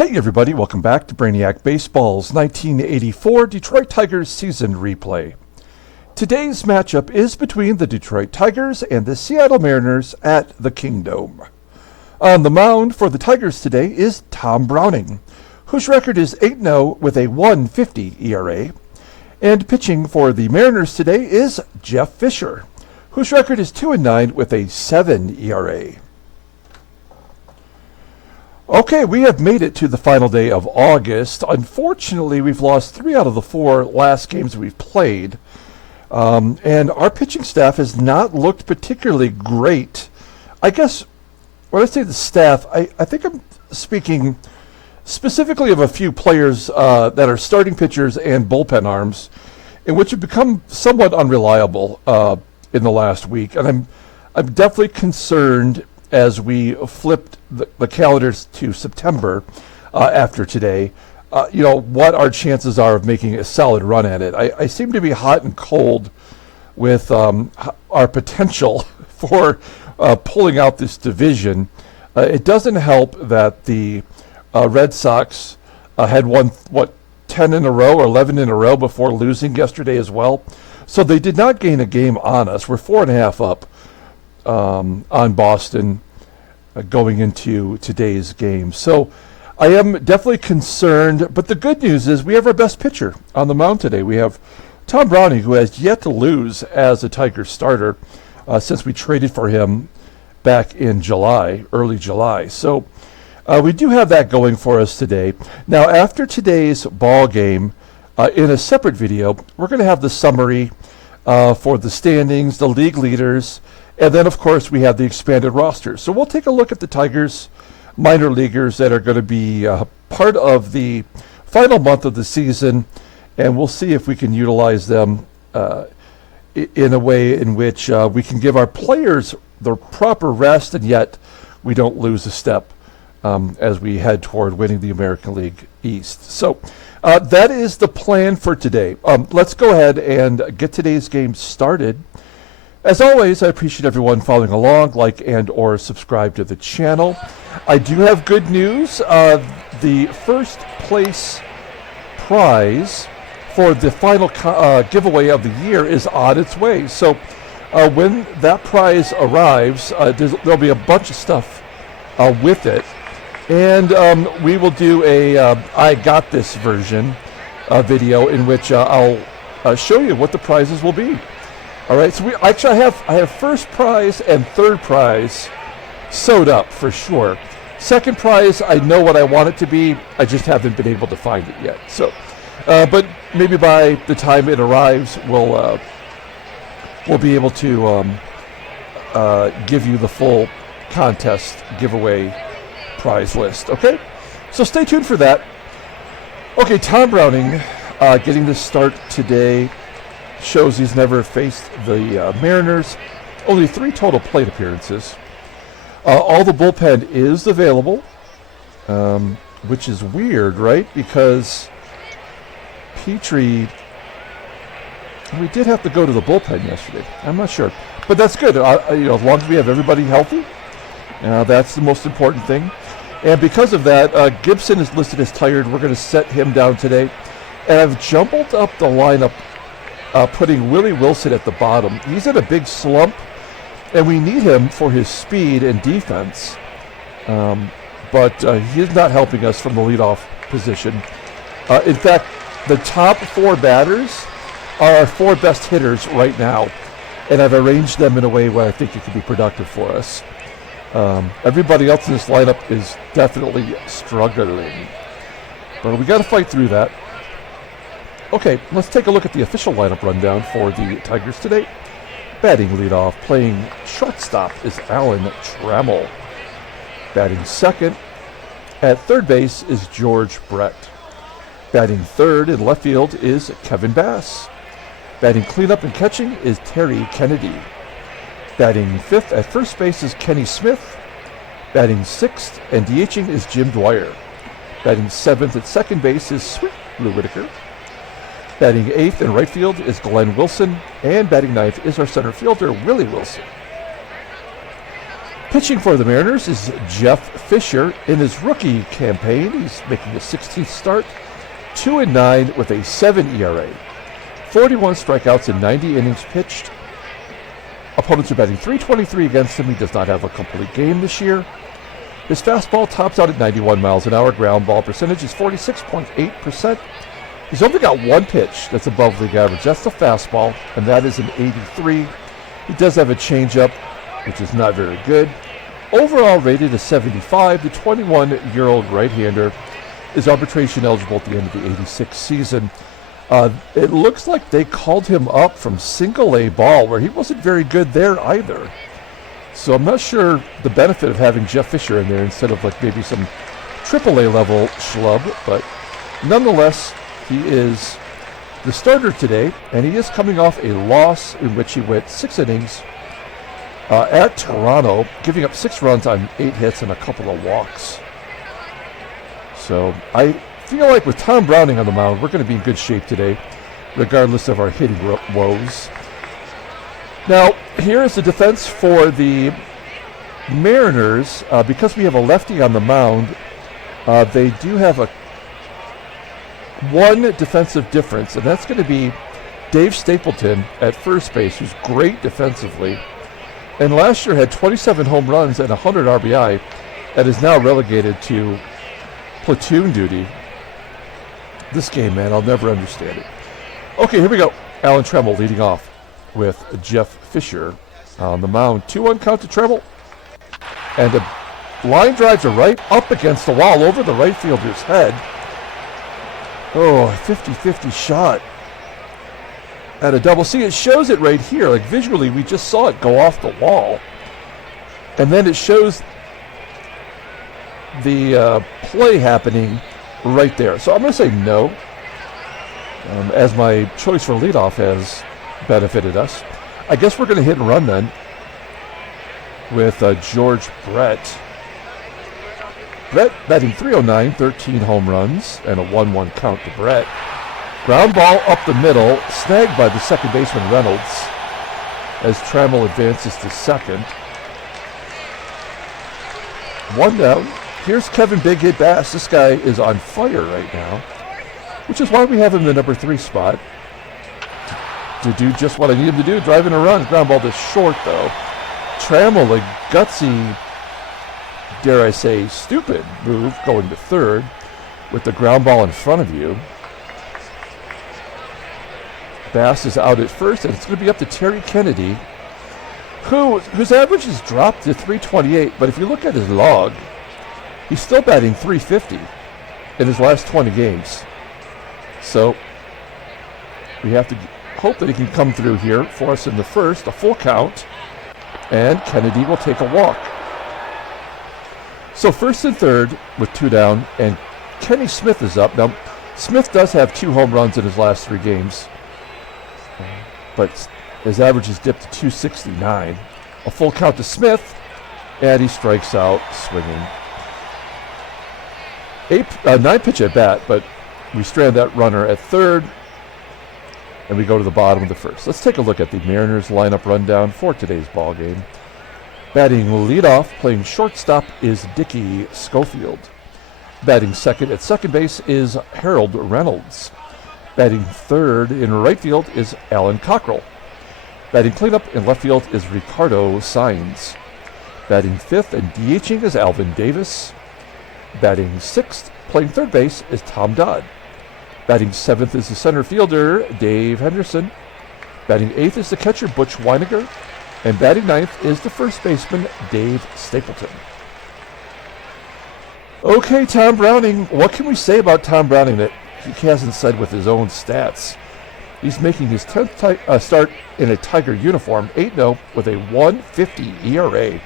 Hey everybody, welcome back to Brainiac Baseball's 1984 Detroit Tigers season replay. Today's matchup is between the Detroit Tigers and the Seattle Mariners at the Kingdome. On the mound for the Tigers today is Tom Browning, whose record is 8-0 with a 1.50 ERA. And pitching for the Mariners today is Jeff Fischer, whose record is 2-9 with a 7 ERA. Okay, we have made it to the final day of August. Unfortunately, we've lost 3 out of the 4 last games we've played. And our pitching staff has not looked particularly great. I guess when I say the staff, I think I'm speaking specifically of a few players that are starting pitchers and bullpen arms, in which have become somewhat unreliable in the last week. And I'm definitely concerned as we flipped the calendars to September after today, what our chances are of making a solid run at it. I seem to be hot and cold with our potential for pulling out this division. It doesn't help that the Red Sox had won, 10 in a row or 11 in a row before losing yesterday as well. So they did not gain a game on us. We're 4.5 up on Boston going into today's game. So I am definitely concerned, but the good news is we have our best pitcher on the mound today. We have Tom Browning, who has yet to lose as a Tigers starter since we traded for him back in July, early July. So we do have that going for us today. Now, after today's ball game, in a separate video, we're going to have the summary for the standings, the league leaders, and then, of course, we have the expanded roster. So we'll take a look at the Tigers minor leaguers that are going to be part of the final month of the season, and we'll see if we can utilize them in a way in which we can give our players the proper rest, and yet we don't lose a step as we head toward winning the American League East. So that is the plan for today. Let's go ahead and get today's game started. As always, I appreciate everyone following along, like and or subscribe to the channel. I do have good news. The first place prize for the final giveaway of the year is on its way. So when that prize arrives, there'll be a bunch of stuff with it. And we will do a I Got This version video in which I'll show you what the prizes will be. All right, so I have first prize and third prize sewed up for sure. Second prize, I know what I want it to be. I just haven't been able to find it yet. So, but maybe by the time it arrives, we'll be able to give you the full contest giveaway prize list. Okay, so stay tuned for that. Okay, Tom Browning getting the start today. Shows he's never faced the Mariners. Only 3 total plate appearances. All the bullpen is available, which is weird, right? Because Petrie, we did have to go to the bullpen yesterday. I'm not sure, but that's good. As long as we have everybody healthy, that's the most important thing. And because of that, Gibson is listed as tired. We're going to set him down today, and I've jumbled up the lineup. Putting Willie Wilson at the bottom. He's in a big slump, and we need him for his speed and defense. But he's not helping us from the leadoff position. In fact, the top 4 batters are our 4 best hitters right now, and I've arranged them in a way where I think it can be productive for us. Everybody else in this lineup is definitely struggling, but we got to fight through that. Okay, let's take a look at the official lineup rundown for the Tigers today. Batting leadoff, playing shortstop is Alan Trammell. Batting second at third base is George Brett. Batting third in left field is Kevin Bass. Batting cleanup and catching is Terry Kennedy. Batting fifth at first base is Kenny Smith. Batting sixth and DHing is Jim Dwyer. Batting seventh at second base is Sweet Lou Whitaker. Batting eighth in right field is Glenn Wilson, and batting ninth is our center fielder, Willie Wilson. Pitching for the Mariners is Jeff Fischer. In his rookie campaign, he's making a 16th start, 2-9 with a 7 ERA. 41 strikeouts in 90 innings pitched. Opponents are batting .323 against him. He does not have a complete game this year. His fastball tops out at 91 miles an hour. Ground ball percentage is 46.8%. He's only got one pitch that's above league average. That's the fastball, and that is an 83. He does have a changeup, which is not very good. Overall rated as 75. The 21-year-old right-hander is arbitration eligible at the end of the 86 season. It looks like they called him up from single-A ball, where he wasn't very good there either. So I'm not sure the benefit of having Jeff Fischer in there instead of like maybe some triple-A level schlub, but nonetheless, he is the starter today, and he is coming off a loss in which he went 6 innings at Toronto, giving up 6 runs on 8 hits and a couple of walks. So I feel like with Tom Browning on the mound, we're going to be in good shape today, regardless of our hitting woes. Now, here is the defense for the Mariners. Because we have a lefty on the mound, they do have one defensive difference, and that's going to be Dave Stapleton at first base, who's great defensively, and last year had 27 home runs and 100 RBI, and is now relegated to platoon duty. This game, man, I'll never understand it. Okay, here we go. Alan Trammell leading off with Jeff Fischer on the mound. 2-1 count to Trammell, and a line drive to right, up against the wall, over the right fielder's head. Oh, a 50-50 shot at a double. See, it shows it right here. Like visually, we just saw it go off the wall. And then it shows the play happening right there. So I'm going to say no, as my choice for leadoff has benefited us. I guess we're going to hit and run then with George Brett. Brett batting .309, 13 home runs, and a 1-1 count to Brett. Ground ball up the middle, snagged by the second baseman Reynolds as Trammell advances to second. 1 down. Here's Kevin Big Hit Bass. This guy is on fire right now, which is why we have him in the number 3 spot. To do just what I need him to do, driving a run. Ground ball to short, though. Trammell, a gutsy, dare I say, stupid move, going to third with the ground ball in front of you. Bass is out at first, and it's going to be up to Terry Kennedy, whose average has dropped to .328, but if you look at his log, he's still batting .350 in his last 20 games. So we have to hope that he can come through here for us in the first, a full count, and Kennedy will take a walk. So first and third with 2 down, and Kenny Smith is up. Now, Smith does have 2 home runs in his last 3 games, but his average has dipped to .269. A full count to Smith, and he strikes out swinging. 9 pitch at bat, but we strand that runner at third, and we go to the bottom of the first. Let's take a look at the Mariners lineup rundown for today's ball game. Batting leadoff, playing shortstop, is Dickie Schofield. Batting second at second base is Harold Reynolds. Batting third in right field is Alan Cockrell. Batting cleanup in left field is Ricardo SAENZ. Batting fifth and DHing is Alvin Davis. Batting sixth, playing third base, is Tom Dodd. Batting seventh is the center fielder, Dave Henderson. Batting eighth is the catcher, Butch WYNEGAR. And batting ninth is the first baseman, Dave Stapleton. Okay, Tom Browning. What can we say about Tom Browning that he hasn't said with his own stats? He's making his 10th start in a Tiger uniform, 8-0 with a 1.50 ERA.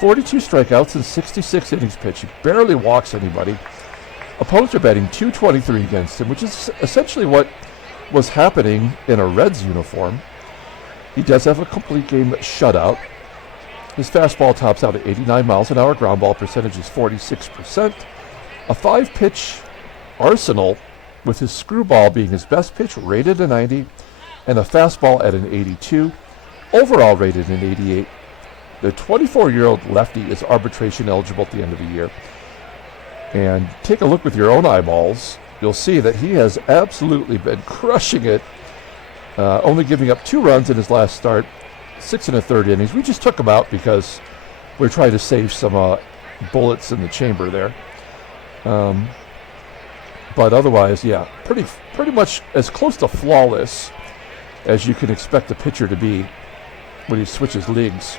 42 strikeouts in 66 innings pitched. He barely walks anybody. Opponents are batting .223 against him, which is essentially what was happening in a Reds uniform. He does have a complete game shutout. His fastball tops out at 89 miles an hour. Ground ball percentage is 46%. A 5-pitch arsenal, with his screwball being his best pitch, rated a 90, and a fastball at an 82. Overall rated an 88. The 24-year-old lefty is arbitration eligible at the end of the year. And take a look with your own eyeballs. You'll see that he has absolutely been crushing it, only giving up 2 runs in his last start, 6 1/3 innings. We just took him out because we're trying to save some bullets in the chamber there. But otherwise, yeah, pretty much as close to flawless as you can expect a pitcher to be when he switches leagues.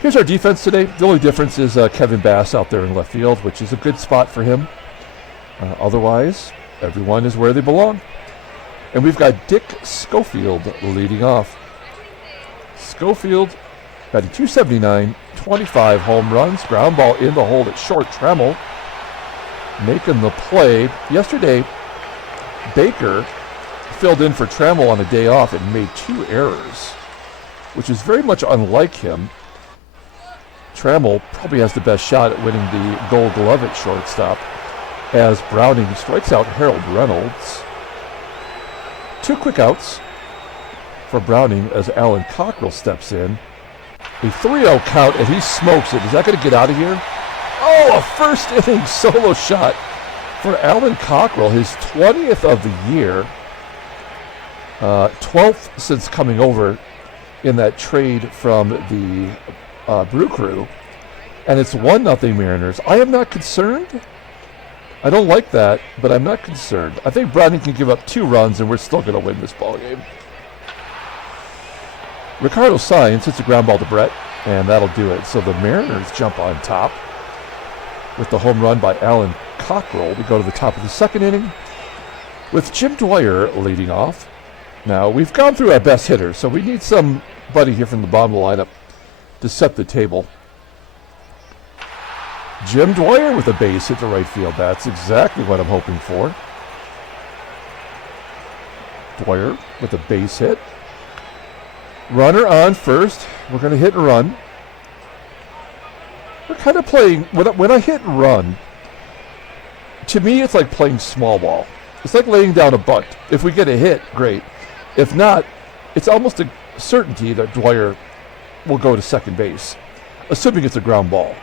Here's our defense today. The only difference is Kevin Bass out there in left field, which is a good spot for him. Otherwise, everyone is where they belong. And we've got Dick Schofield leading off. Schofield batting .279, 25 home runs, ground ball in the hole at short. Trammell making the play. Yesterday, Baker filled in for Trammell on a day off and made 2 errors, which is very much unlike him. Trammell probably has the best shot at winning the Gold Glove at shortstop as Browning strikes out Harold Reynolds. 2 quick outs for Browning as Alan Cockrell steps in. A 3-0 count, and he smokes it. Is that going to get out of here? Oh, a first inning solo shot for Alan Cockrell, his 20th of the year. 12th since coming over in that trade from the Brew Crew. And it's 1-0 Mariners. I am not concerned. I don't like that, but I'm not concerned. I think Browning can give up 2 runs, and we're still going to win this ball game. Ricardo SAENZ hits a ground ball to Brett, and that'll do it. So the Mariners jump on top with the home run by Alan Cockrell. We go to the top of the 2nd inning with Jim Dwyer leading off. Now, we've gone through our best hitters, so we need somebody here from the bottom of the lineup to set the table. Jim Dwyer with a base hit to right field. That's exactly what I'm hoping for. Dwyer with a base hit. Runner on first. We're going to hit and run. We're kind of playing, when I hit and run, to me it's like playing small ball. It's like laying down a bunt. If we get a hit, great. If not, it's almost a certainty that Dwyer will go to second base, assuming it's a ground ball.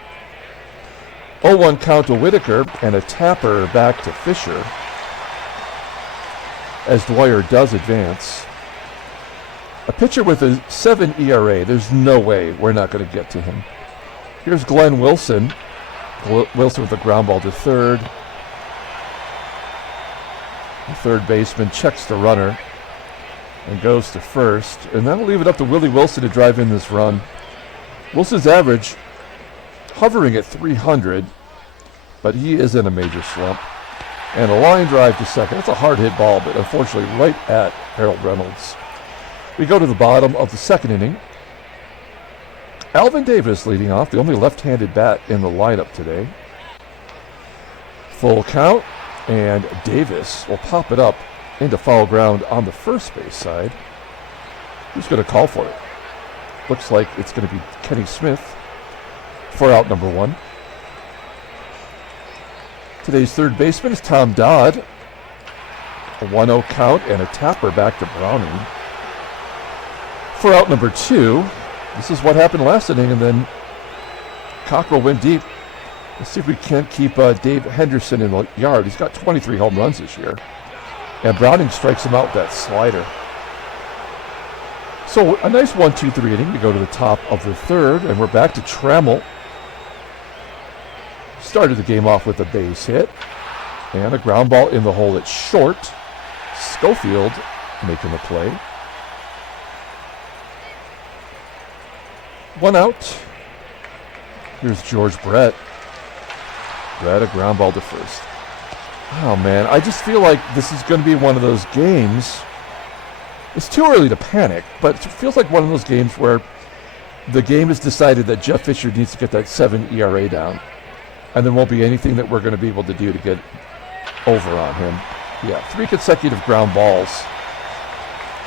0-1 count to Whitaker and a tapper back to Fischer as Dwyer does advance. A pitcher with a 7 ERA, there's no way we're not going to get to him. Here's Glenn Wilson. Wilson with a ground ball to third. The third baseman checks the runner and goes to first. And that'll leave it up to Willie Wilson to drive in this run. Wilson's average hovering at 300, but he is in a major slump. And a line drive to second. It's a hard hit ball, but unfortunately right at Harold Reynolds. We go to the bottom of the 2nd inning. Alvin Davis leading off, the only left-handed bat in the lineup today. Full count, and Davis will pop it up into foul ground on the first base side. Who's going to call for it? Looks like it's going to be Kenny Smith for out number 1. Today's third baseman is Tom Dodd. A 1-0 count and a tapper back to Browning. For out number 2, this is what happened last inning, and then Cockrell went deep. Let's see if we can't keep Dave Henderson in the yard. He's got 23 home runs this year. And Browning strikes him out with that slider. So a nice 1-2-3 inning. We go to the top of the 3rd, and we're back to Trammell. Started the game off with a base hit and a ground ball in the hole at short. Schofield making the play. 1 out. Here's George Brett. Brett, a ground ball to first. Oh, man, I just feel like this is going to be one of those games. It's too early to panic, but it feels like one of those games where the game has decided that Jeff Fischer needs to get that 7 ERA down, and there won't be anything that we're going to be able to do to get over on him. Yeah, 3 consecutive ground balls.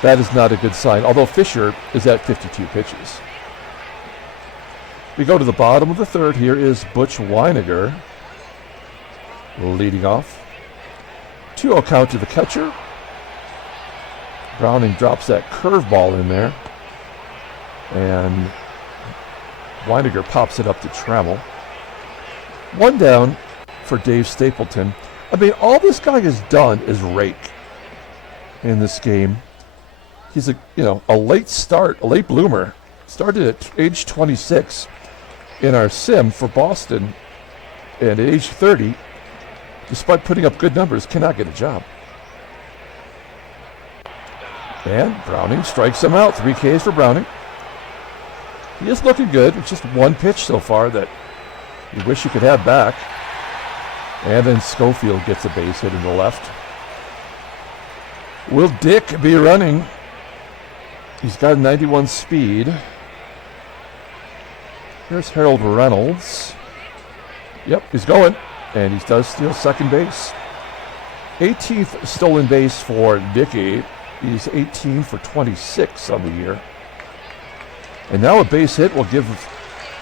That is not a good sign, although Fischer is at 52 pitches. We go to the bottom of the 3rd. Here is Butch WYNEGAR leading off. 2-0 count to the catcher. Browning drops that curveball in there. And WYNEGAR pops it up to Trammell. One down for Dave Stapleton. I mean, all this guy has done is rake in this game. He's a late start, a late bloomer. Started at age 26 in our sim for Boston, and at age 30, despite putting up good numbers, cannot get a job. And Browning strikes him out. 3 Ks for Browning. He is looking good. It's just one pitch so far that you wish you could have back. And then Schofield gets a base hit in the left. Will Dick be running? He's got 91 speed. Here's Harold Reynolds. Yep, he's going. And he does steal second base. 18th stolen base for Dickey. He's 18 for 26 on the year. And now a base hit will give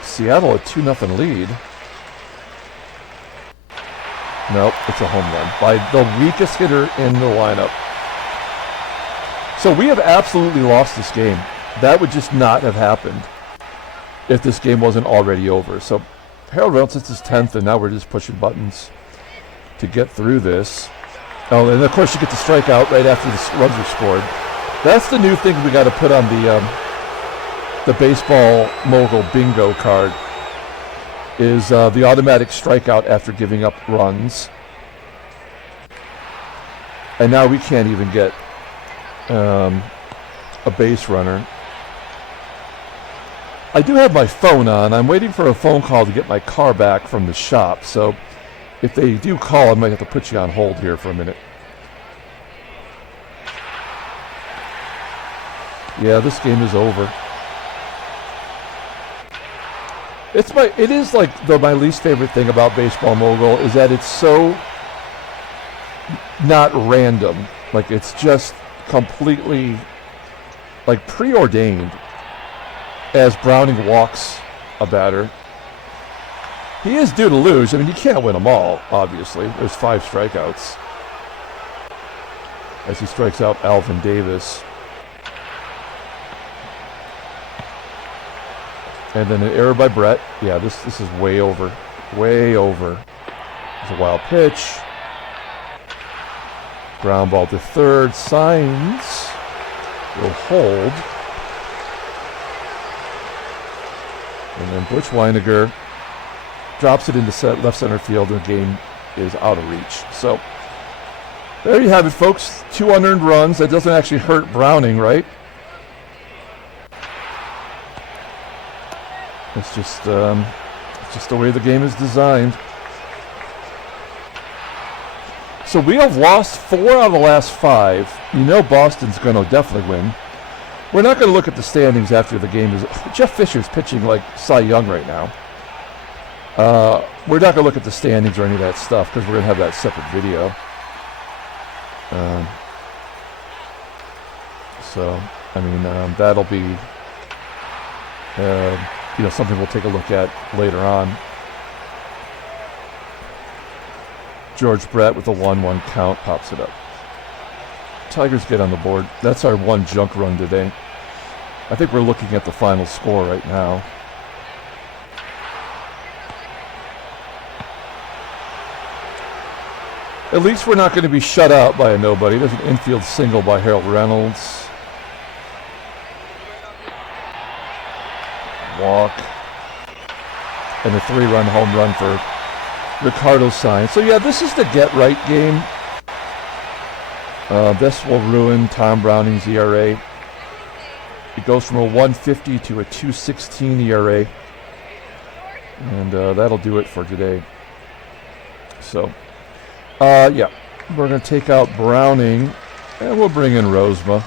Seattle a 2-0 lead. Nope, it's a home run by the weakest hitter in the lineup. So we have absolutely lost this game. That would just not have happened if this game wasn't already over. So Harold Reynolds, it's his 10th, and now we're just pushing buttons to get through this. Oh, and of course you get the strikeout right after the runs are scored. That's the new thing we got to put on the baseball mogul bingo card, is the automatic strikeout after giving up runs. And now we can't even get a base runner. I do have my phone on. I'm waiting for a phone call to get my car back from the shop. So if they do call, I might have to put you on hold here for a minute. Yeah, this game is over. It is like my least favorite thing about Baseball Mogul is that it's so not random. Like, it's just completely like preordained as Browning walks a batter. He is due to lose. I mean, you can't win them all, obviously. There's 5 strikeouts as he strikes out Alvin Davis. And then an error by Brett. Yeah, this is way over. Way over. It's a wild pitch. Ground ball to third. SAENZ will hold. And then Butch WYNEGAR drops it into left center field, and the game is out of reach. So there you have it, folks. 2 unearned runs. That doesn't actually hurt Browning, right? It's just the way the game is designed. So we have lost 4 out of the last 5. You know Boston's going to definitely win. We're not going to look at the standings after the game is. Jeff Fisher's pitching like Cy Young right now. We're not going to look at the standings or any of that stuff because we're going to have that separate video. So, I mean, that'll be something we'll take a look at later on. George Brett with a 1-1 count pops it up. Tigers get on the board. That's our 1 junk run today. I think we're looking at the final score right now. At least we're not going to be shut out by a nobody. There's an infield single by Harold Reynolds. Walk. And a 3-run home run for Ricardo SAENZ. So yeah, this is the get-right game. This will ruin Tom Browning's ERA. It goes from a 150 to a 216 ERA. And that'll do it for today. So, yeah, we're going to take out Browning, and we'll bring in Rozema.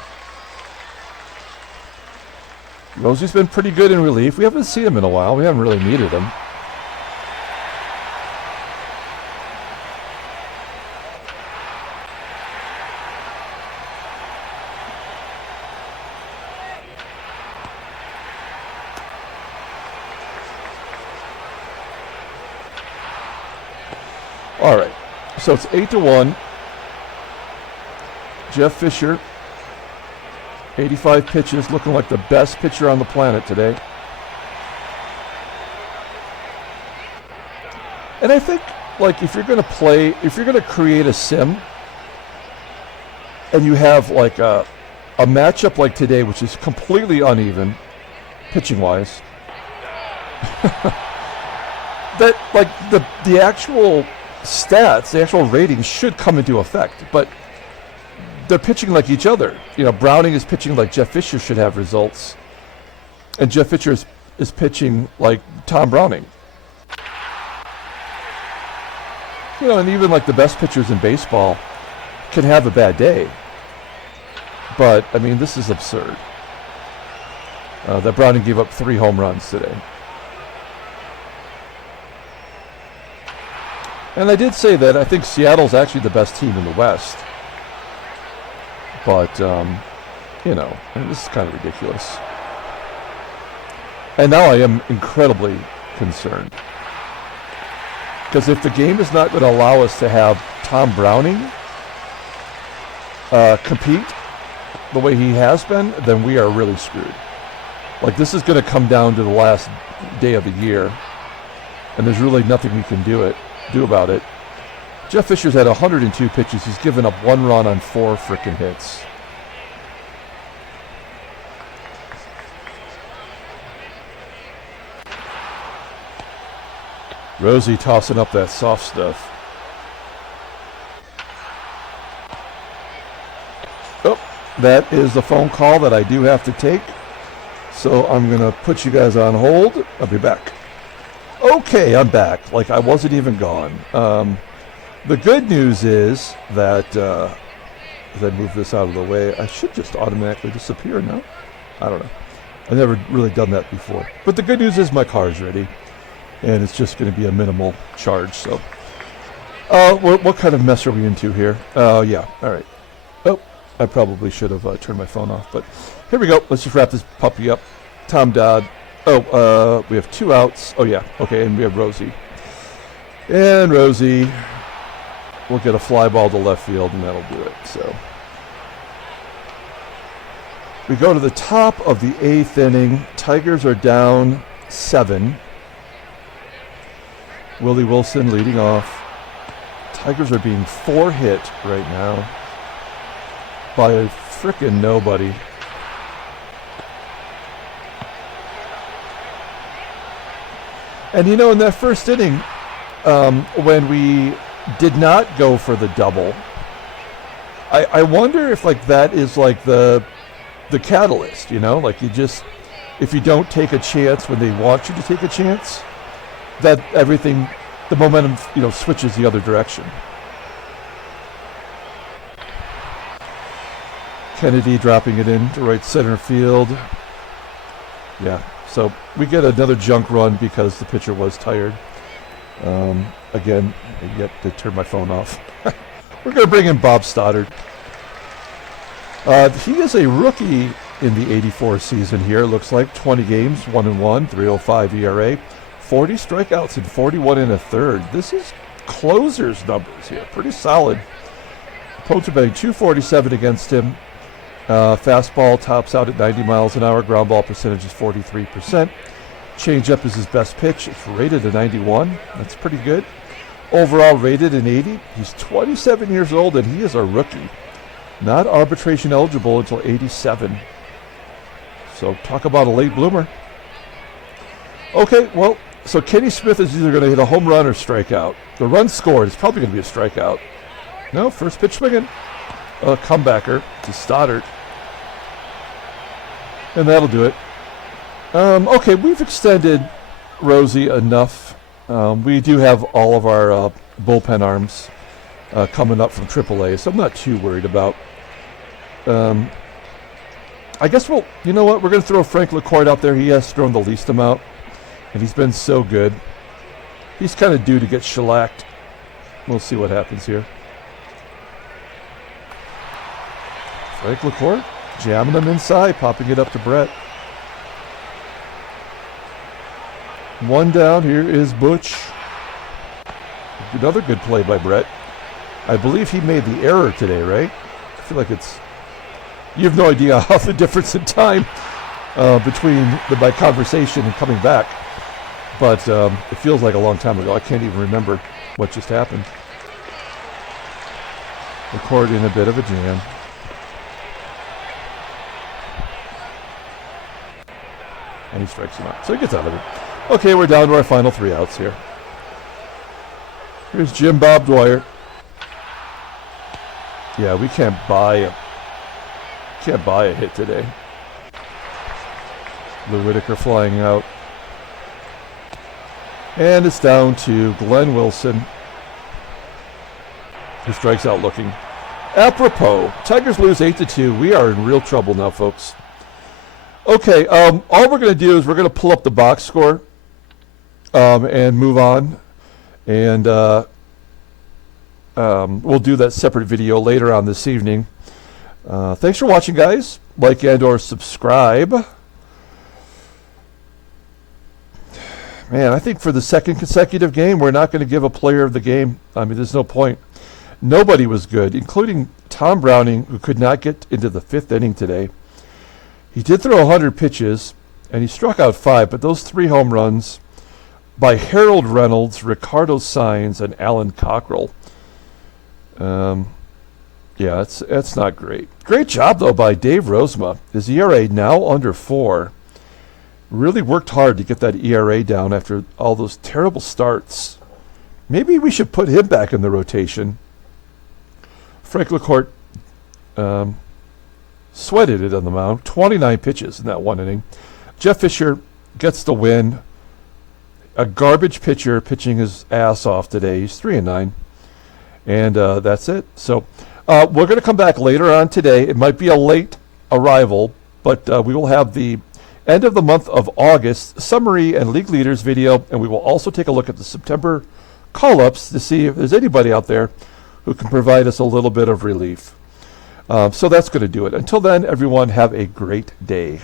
Rosie's been pretty good in relief. We haven't seen him in a while. We haven't really needed him. All right, so it's 8-1. Jeff Fischer, 85 pitches, looking like the best pitcher on the planet today. And I think, like, if you're going to create a sim, and you have like a matchup like today, which is completely uneven, pitching-wise, that like the actual stats, the actual ratings should come into effect, but they're pitching like each other. You know, Browning is pitching like Jeff Fischer should have results, and Jeff Fischer is pitching like Tom Browning. You know, and even like the best pitchers in baseball can have a bad day. But, I mean, this is absurd. That Browning gave up 3 home runs today. And I did say that I think Seattle's actually the best team in the West. But, you know, I mean, this is kind of ridiculous. And now I am incredibly concerned. Because if the game is not going to allow us to have Tom Browning compete the way he has been, then we are really screwed. Like, this is going to come down to the last day of the year, and there's really nothing we can do about it. Jeff Fischer's had 102 pitches. He's given up 1 run on 4 frickin' hits. Rosie tossing up that soft stuff. Oh, that is the phone call that I do have to take. So I'm going to put you guys on hold. I'll be back. Okay, I'm back. Like I wasn't even gone. The good news is that, as I move this out of the way, I should just automatically disappear now. I don't know. I've never really done that before. But the good news is my car is ready. And it's just going to be a minimal charge. So, what kind of mess are we into here? Yeah, all right. Oh, I probably should have turned my phone off. But here we go. Let's just wrap this puppy up. Tom Dodd. Oh, we have 2 outs. Oh, yeah. Okay, and we have Rosie. And Rosie will get a fly ball to left field, and that'll do it. So, we go to the top of the 8th inning. Tigers are down 7. Willie Wilson leading off. Tigers are being 4-hit right now by a frickin' nobody. And you know, in that first inning, when we did not go for the double, I wonder if like that is like the catalyst, you know? Like you just, if you don't take a chance when they want you to take a chance, that everything, the momentum, you know, switches the other direction. Kennedy dropping it in to right center field. Yeah, so we get another junk run because the pitcher was tired. Again, I yet to turn my phone off. We're going to bring in Bob Stoddard. He is a rookie in the 84 season here. Looks like 20 games, 1-1, 3.05 ERA. 40 strikeouts and 41 1/3. This is closer's numbers here. Pretty solid. Opponents are betting 247 against him. Fastball tops out at 90 miles an hour. Ground ball percentage is 43%. Changeup is his best pitch. It's rated a 91. That's pretty good. Overall rated an 80. He's 27 years old and he is a rookie. Not arbitration eligible until 87. So talk about a late bloomer. Okay, well, so Kenny Smith is either going to hit a home run or strike out. The run scored is probably going to be a strikeout. No, first pitch swinging. A comebacker to Stoddard. And that'll do it. Okay, we've extended Rosie enough. We do have all of our bullpen arms coming up from AAA, so I'm not too worried about. I guess we'll, you know what, we're going to throw Frank LaCourt out there. He has thrown the least amount. And he's been so good. He's kind of due to get shellacked. We'll see what happens here. Frank LaCourt jamming him inside, popping it up to Brett. 1 down. Here is Butch. Another good play by Brett. I believe he made the error today, right? I feel like it's... You have no idea how the difference in time between my conversation and coming back. but it feels like a long time ago. I can't even remember what just happened. Recorded in a bit of a jam. And he strikes him out. So he gets out of it. Okay, we're down to our final 3 outs here. Here's Jim Bob Dwyer. Yeah, we can't buy a hit today. Lou Whitaker flying out. And it's down to Glenn Wilson, who strikes out looking. Apropos, Tigers lose 8-2. We are in real trouble now, folks. Okay, all we're going to do is we're going to pull up the box score and move on. And we'll do that separate video later on this evening. Thanks for watching, guys. Like and or subscribe. Man, I think for the second consecutive game, we're not going to give a player of the game. I mean, there's no point. Nobody was good, including Tom Browning, who could not get into the 5th inning today. He did throw 100 pitches, and he struck out 5, but those 3 home runs by Harold Reynolds, Ricardo SAENZ, and Alan Cockrell. Yeah, it's not great. Great job, though, by Dave Rozema. His ERA now under 4. Really worked hard to get that ERA down after all those terrible starts. Maybe we should put him back in the rotation. Frank LaCourte sweated it on the mound. 29 pitches in that 1 inning. Jeff Fischer gets the win. A garbage pitcher pitching his ass off today. He's 3-9. And that's it. So we're going to come back later on today. It might be a late arrival, but we will have the end of the month of August summary and league leaders video, and we will also take a look at the September call-ups to see if there's anybody out there who can provide us a little bit of relief. So that's going to do it. Until then, everyone, have a great day.